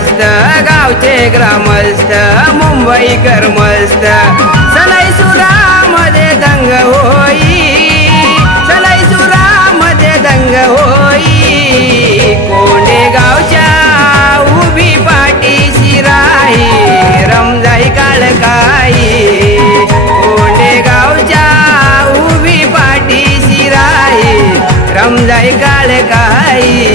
मस्त गावचे ग्रामस्थ मुंबईकर मस्त सलाई सुरामध्ये दंग होई सलाई सुरामध्ये दंग होई कोंडे गावच्या उभी पाठीशी राही रमजाई काळकाई कोंडे गावच्या उभी पाठीशी राही रमजाई काळकाई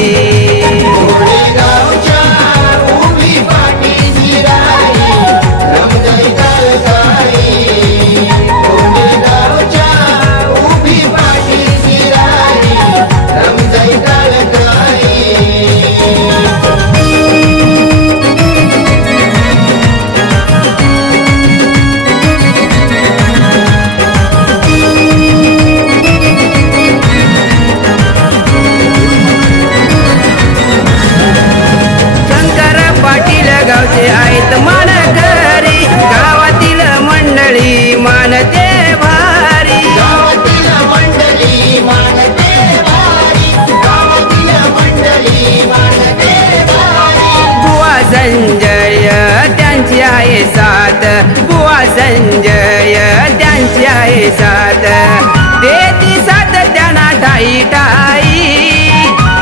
गावचे आहेत मानकरी गावातील मंडळी मानते भारी गावातील मंडळी मानते भारी गावातील मंडळी मानते भारी बुवा संजय त्यांची आहे साथ बुवा संजय त्यांची आहे साथ देती साथ त्यांना ठाई ठाई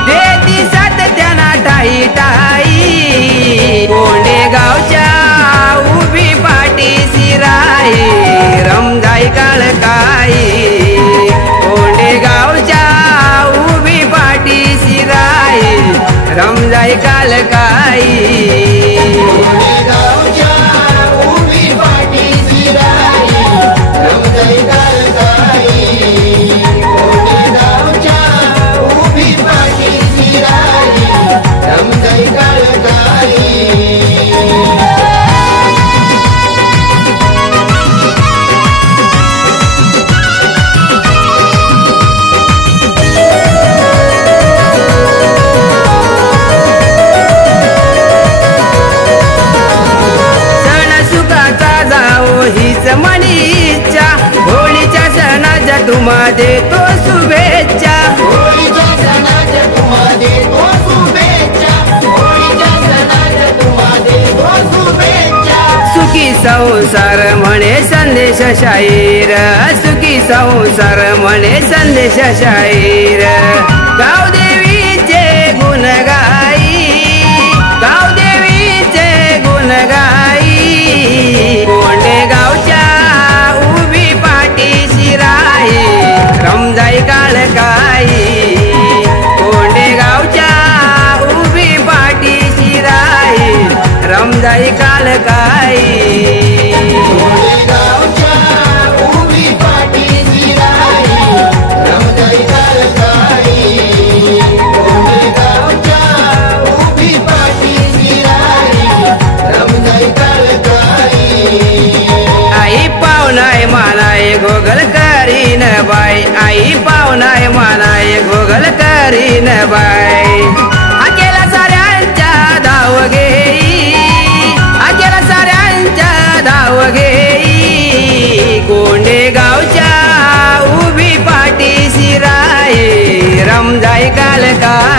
देती साथ त्यांना ठाई ठाई कोंडे गावच्या उभी पाठीशी राही रमजाई काळकाई कोंडे गावच्या उभी पाठीशी राही रमजाई काळकाई हीच मनीच्या होळीच्या सणाच्या तुम्हा देतो शुभेच्छा होळीच्या सणाच्या तुम्हा देतो शुभेच्छा होळीच्या सणाच्या तुम्हा देतो शुभेच्छा सुखी संसार म्हणे संदेश शाहीर सुखी संसार म्हणे संदेश शाहीर गावदेवीचे गुण गाई गावदेवीचे गुण गाई कोंडे गावच्या उभी पाठीशी राही रमजाई काळकाई कोंडे गावच्या उभी पाठीशी राही रमजाई काळकाई गोगल करीन बाई आई पावनाय मानाय गोगल करीन बाई अकेला साऱ्यांच्या धाव घेई अकेला साऱ्यांच्या धाव घेई कोंडे गावच्या उभी पाठीशी राही रमजाई काळकाई